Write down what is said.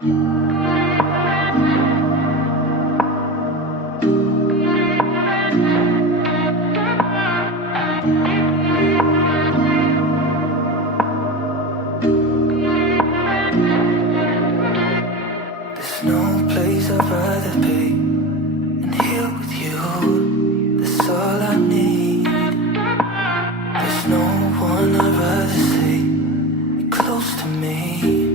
There's no place I'd rather be than here with you. That's all I need. There's no one I'd rather see close to me.